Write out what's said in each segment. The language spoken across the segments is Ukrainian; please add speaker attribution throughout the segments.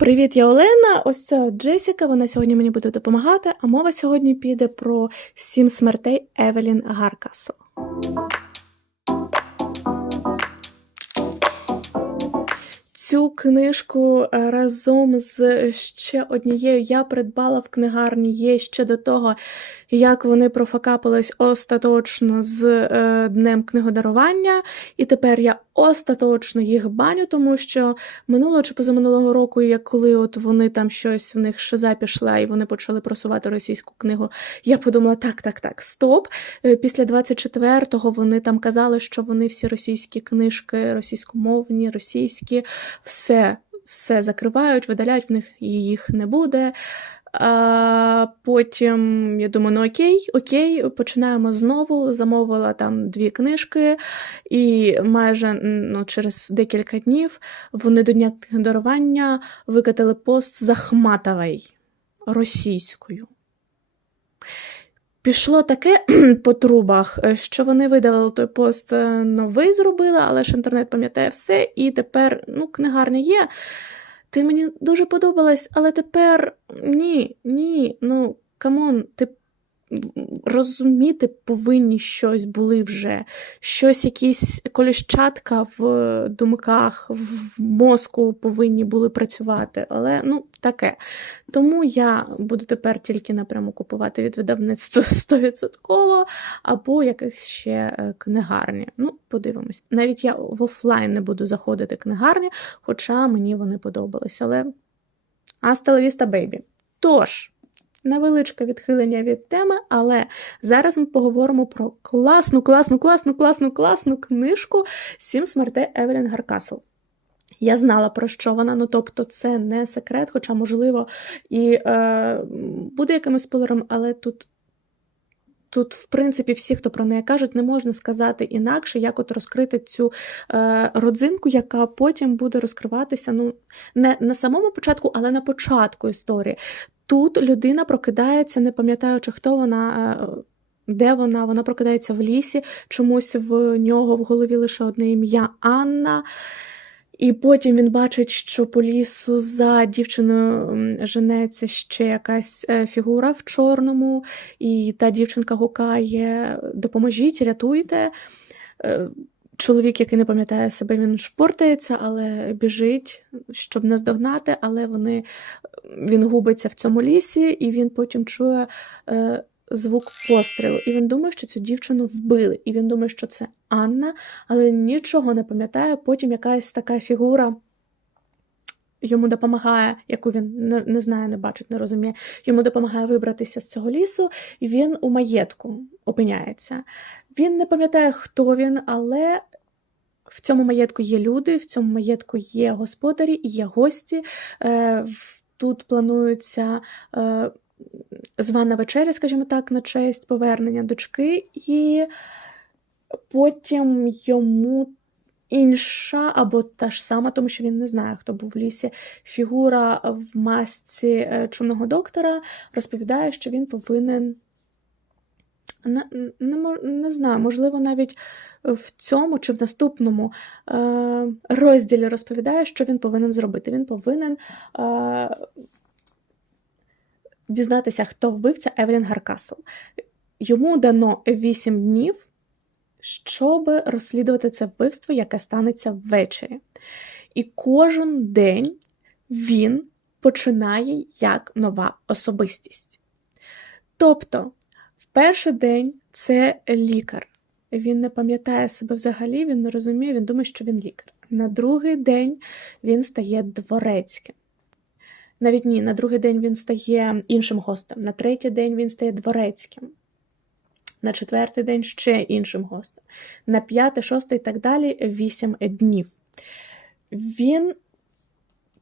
Speaker 1: Привіт, я Олена. Ось це Джесіка. Вона сьогодні мені буде допомагати, а мова сьогодні піде про сім смертей Евелін Гаркасл. Цю книжку е, разом з ще однією я придбала в книгарні є ще до того, як вони профакапились остаточно з е, днем книгодарування. І тепер я остаточно їх баню, тому що минулого чи позаминулого року, як коли от вони там щось в них шиза пішла і вони почали просувати російську книгу, я подумала: так, так, так, стоп. Е, Після 24-го вони там казали, що вони всі російські книжки, російськомовні, російські, все, все закривають, видаляють, в них їх не буде. А потім я думаю, ну окей, окей, починаємо знову. Замовила там дві книжки, і майже ну, через декілька днів вони до дня дарування викатили пост Захматовий російською. Пішло таке по трубах, що вони видалили той пост е, новий зробили, але ж інтернет пам'ятає все, і тепер ну, книгарня є. Ти мені дуже подобалась, але тепер ні, ні. Ну, камон, ти розуміти повинні щось були вже, щось, якісь коліщатка в думках, в мозку повинні були працювати. Але ну, таке. Тому я буду тепер тільки напряму купувати від видавництва 100% або якихось ще е, книгарні. Ну, подивимось. Навіть я в офлайн не буду заходити книгарні, хоча мені вони подобались. Але la vista, baby. Тож. Невеличке відхилення від теми, але зараз ми поговоримо про класну, класну, класну, класну, класну книжку Сім смертей Евелін Гаркасл. Я знала, про що вона, ну тобто це не секрет, хоча, можливо, і е, буде якимось спойлером, але тут, тут, в принципі, всі, хто про неї кажуть, не можна сказати інакше, як от розкрити цю е, родзинку, яка потім буде розкриватися ну, не на самому початку, але на початку історії. Тут людина прокидається, не пам'ятаючи, хто вона, е, де вона, вона прокидається в лісі, чомусь в нього в голові лише одне ім'я Анна. І потім він бачить, що по лісу за дівчиною женеться ще якась е, фігура в чорному, і та дівчинка гукає: Допоможіть, рятуйте. Чоловік, який не пам'ятає себе, він шпортається, але біжить, щоб наздогнати, але вони, він губиться в цьому лісі, і він потім чує е, звук пострілу. І він думає, що цю дівчину вбили. І він думає, що це Анна, але нічого не пам'ятає. Потім якась така фігура. Йому допомагає, яку він не, не знає, не бачить, не розуміє. Йому допомагає вибратися з цього лісу, і він у маєтку опиняється. Він не пам'ятає, хто він, але в цьому маєтку є люди, в цьому маєтку є господарі є гості. Е, тут планується е, звана вечеря, скажімо так, на честь повернення дочки, і потім йому. Інша або та ж сама, тому що він не знає, хто був в лісі. Фігура в масці е, чумного доктора розповідає, що він повинен не, не, не знаю, можливо, навіть в цьому чи в наступному е, розділі розповідає, що він повинен зробити. Він повинен е, дізнатися, хто вбивця Евелін Гаркасл. Йому дано 8 днів, щоб розслідувати це вбивство, яке станеться ввечері. І кожен день він починає як нова особистість. Тобто, перший день це лікар. Він не пам'ятає себе взагалі, він не розуміє, він думає, що він лікар. На другий день він стає дворецьким. Навіть ні, на другий день він стає іншим гостем, на третій день він стає дворецьким, на четвертий день ще іншим гостем, на п'ятий, шостий і так далі вісім днів. Він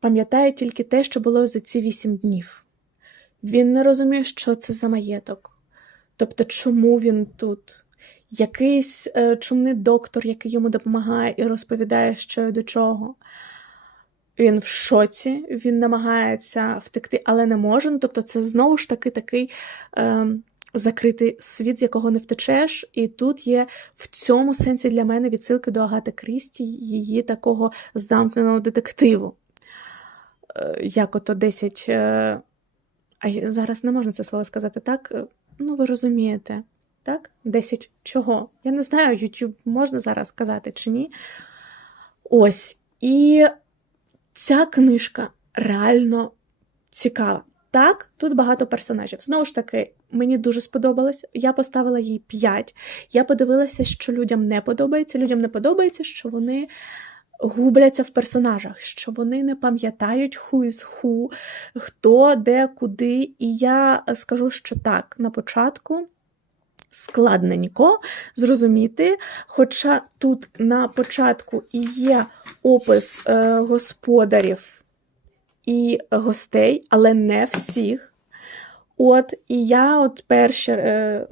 Speaker 1: пам'ятає тільки те, що було за ці вісім днів. Він не розуміє, що це за маєток. Тобто, чому він тут? якийсь е, чумний доктор, який йому допомагає і розповідає, що до чого. Він в шоці, він намагається втекти, але не може. Ну, Тобто, це знову ж таки такий е, закритий світ, з якого не втечеш. І тут є в цьому сенсі для мене відсилки до Агати Крісті, її такого замкненого детективу. е, як ото 10. е, А зараз не можна це слово сказати, так? Ну, ви розумієте, так? 10 чого? Я не знаю, YouTube можна зараз сказати чи ні. Ось. І ця книжка реально цікава. Так, тут багато персонажів. Знову ж таки, мені дуже сподобалось. Я поставила їй 5. Я подивилася, що людям не подобається. Людям не подобається, що вони губляться в персонажах, що вони не пам'ятають who is who, хто, де, куди. І я скажу, що так, на початку. Складненько зрозуміти, хоча тут на початку і є опис е, господарів і гостей, але не всіх. От, і я от перші е,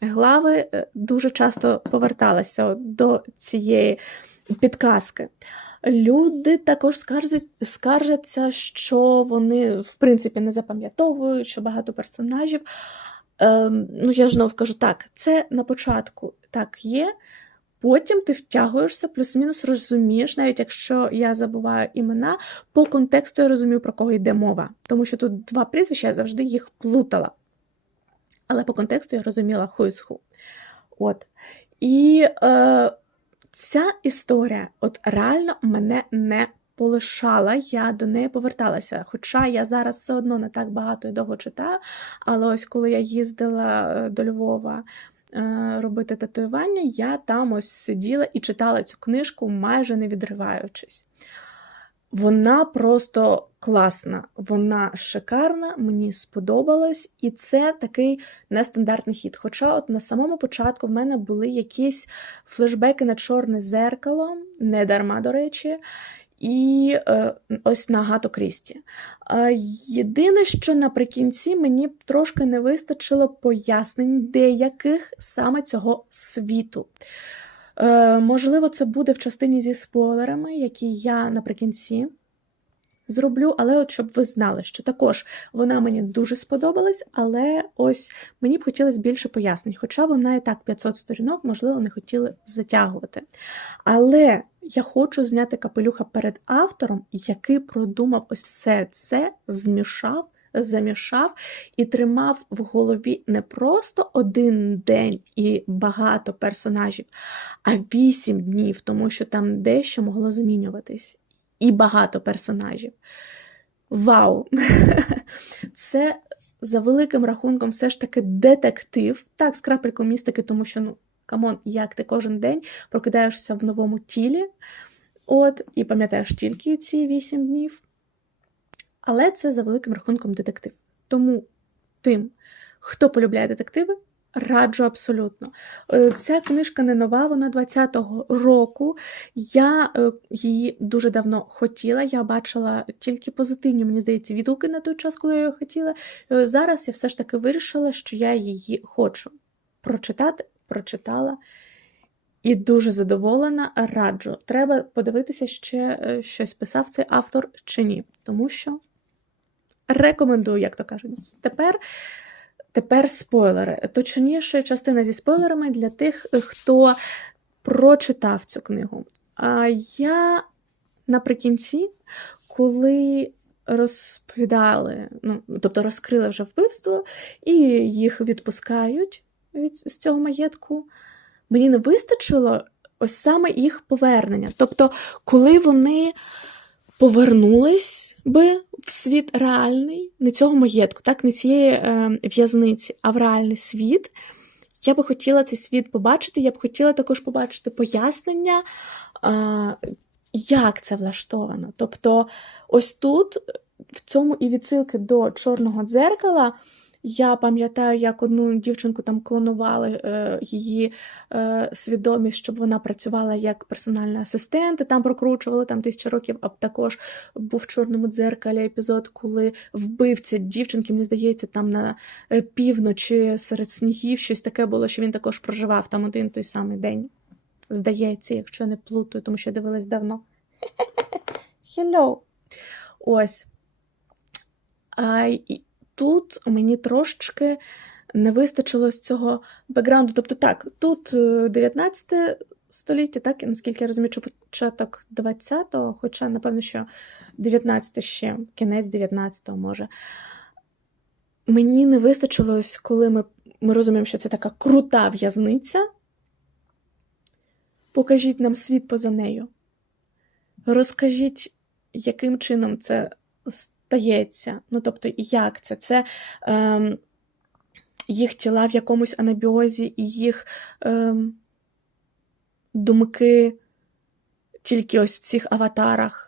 Speaker 1: глави е, дуже часто поверталася до цієї підказки. Люди також скаржать, скаржаться, що вони, в принципі, не запам'ятовують, що багато персонажів. Ем, ну, я ж знову кажу, так, це на початку так є. Потім ти втягуєшся, плюс-мінус розумієш, навіть якщо я забуваю імена, по контексту я розумію, про кого йде мова. Тому що тут два прізвища, я завжди їх плутала. Але по контексту я розуміла who is who. От. І е, ця історія от реально мене не полишала, я до неї поверталася. Хоча я зараз все одно не так багато і довго читаю, але ось коли я їздила е, до Львова е, робити татуювання, я там ось сиділа і читала цю книжку, майже не відриваючись. Вона просто класна, вона шикарна, мені сподобалось, і це такий нестандартний хід. Хоча, от на самому початку в мене були якісь флешбеки на чорне зеркало, не дарма, до речі, і е, ось на Гату Крісті. Е, єдине, що наприкінці мені трошки не вистачило пояснень деяких саме цього світу. Е, можливо, це буде в частині зі спойлерами, які я наприкінці зроблю, але от щоб ви знали, що також вона мені дуже сподобалась, але ось мені б хотілося більше пояснень, хоча вона і так 500 сторінок, можливо, не хотіли затягувати. Але я хочу зняти капелюха перед автором, який продумав ось все це, змішав. Замішав і тримав в голові не просто один день і багато персонажів, а вісім днів, тому що там дещо могло змінюватись. І багато персонажів. Вау! Це за великим рахунком все ж таки детектив. Так, з крапелькою містики, тому що, ну, камон, як ти кожен день прокидаєшся в новому тілі, от, і пам'ятаєш тільки ці вісім днів. Але це за великим рахунком детектив. Тому тим, хто полюбляє детективи, раджу абсолютно. Е, Ця книжка не нова, вона 20-го року. Я е, її дуже давно хотіла. Я бачила тільки позитивні, мені здається, відгуки на той час, коли я її хотіла. Е, Зараз я все ж таки вирішила, що я її хочу прочитати, прочитала. І дуже задоволена, раджу. Треба подивитися, ще щось писав цей автор чи ні. Тому що рекомендую, як то кажуть. Тепер, тепер спойлери. Точніше, частина зі спойлерами для тих, хто прочитав цю книгу. А я наприкінці, коли розповідали, ну, тобто розкрили вже вбивство, і їх відпускають від з цього маєтку мені не вистачило ось саме їх повернення. Тобто, коли вони повернулись би в світ реальний, не цього маєтку, так, не цієї е, в'язниці, а в реальний світ, я би хотіла цей світ побачити, я б хотіла також побачити пояснення, е, як це влаштовано. Тобто, ось тут, в цьому і відсилки до чорного дзеркала. Я пам'ятаю, як одну дівчинку там клонували е, її е, свідомість, щоб вона працювала як персональний асистент, і там прокручували там тисячу років, а також був в чорному дзеркалі епізод, коли вбивця дівчинки, мені здається, там на е, півночі серед снігів щось таке було, що він також проживав там один той самий день. Здається, якщо не плутаю, тому що я дивилась давно. Hello! Ось. А, і тут мені трошечки не вистачило з цього бекграунду. Тобто, так, тут 19 століття, так наскільки я розумію, що початок 20-го, хоча, напевно, що 19 ще, кінець 19-го може. Мені не вистачило, ось коли ми, ми розуміємо, що це така крута в'язниця. Покажіть нам світ поза нею. Розкажіть, яким чином це стається. Ну, тобто, як це? Це ем, їх тіла в якомусь анабіозі, і їх ем, думки тільки ось в цих аватарах.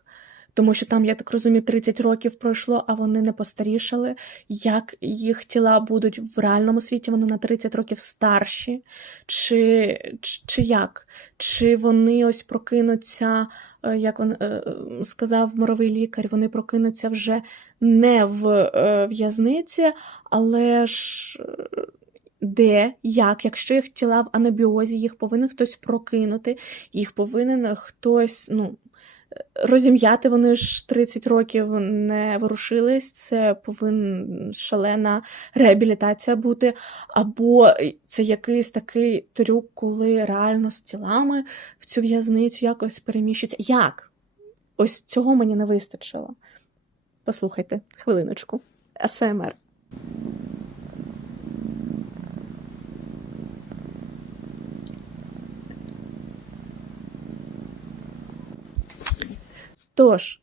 Speaker 1: Тому що там, я так розумію, 30 років пройшло, а вони не постарішали. Як їх тіла будуть в реальному світі, вони на 30 років старші, чи, чи, чи як? Чи вони ось прокинуться, е, як він е, сказав моровий лікар, вони прокинуться вже не в е, в'язниці, але ж е, де, як, якщо їх тіла в анабіозі, їх повинен хтось прокинути, їх повинен хтось, ну. Розім'яти вони ж 30 років не ворушились, це повинна шалена реабілітація бути. Або це якийсь такий трюк, коли реально з тілами в цю в'язницю якось переміщується. Як? Ось цього мені не вистачило. Послухайте, хвилиночку. АСМР. Тож,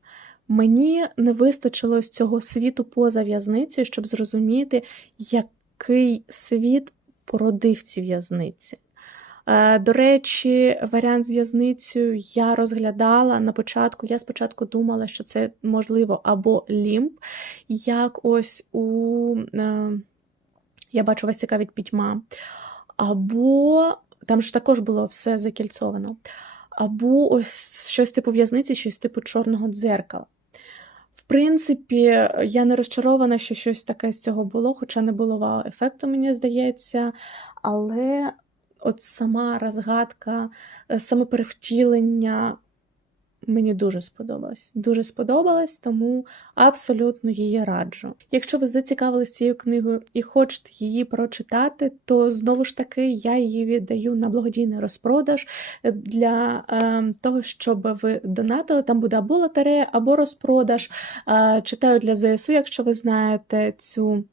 Speaker 1: мені не вистачило з цього світу поза в'язницею, щоб зрозуміти, який світ породив ці в'язниці. Е, До речі, варіант з в'язницею я розглядала на початку. Я спочатку думала, що це можливо або лімб, як ось у е, я бачу, вас цікавить пітьма, або там ж також було все закільцовано або ось щось типу в'язниці, щось типу чорного дзеркала. В принципі, я не розчарована, що щось таке з цього було, хоча не було вау-ефекту, мені здається. Але от сама розгадка, е, саме перевтілення мені дуже сподобалось. Дуже сподобалось, тому абсолютно її раджу. Якщо ви зацікавились цією книгою і хочете її прочитати, то знову ж таки я її віддаю на благодійний розпродаж для е, того, щоб ви донатили. Там буде або лотерея, або розпродаж. Е, читаю для ЗСУ, якщо ви знаєте цю.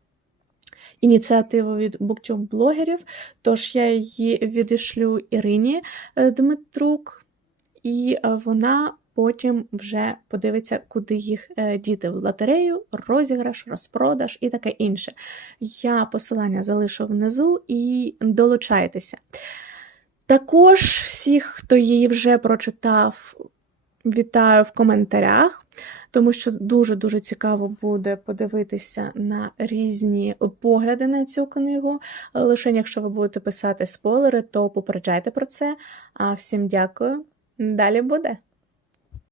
Speaker 1: Ініціативу від буктюб-блогерів, тож я її відішлю Ірині е, Дмитрук, і вона потім вже подивиться, куди їх е, діти в лотерею, розіграш, розпродаж і таке інше. Я посилання залишу внизу і долучайтеся. Також всіх, хто її вже прочитав, вітаю в коментарях, тому що дуже-дуже цікаво буде подивитися на різні погляди на цю книгу. Лише якщо ви будете писати спойлери, то попереджайте про це. А всім дякую. Далі буде.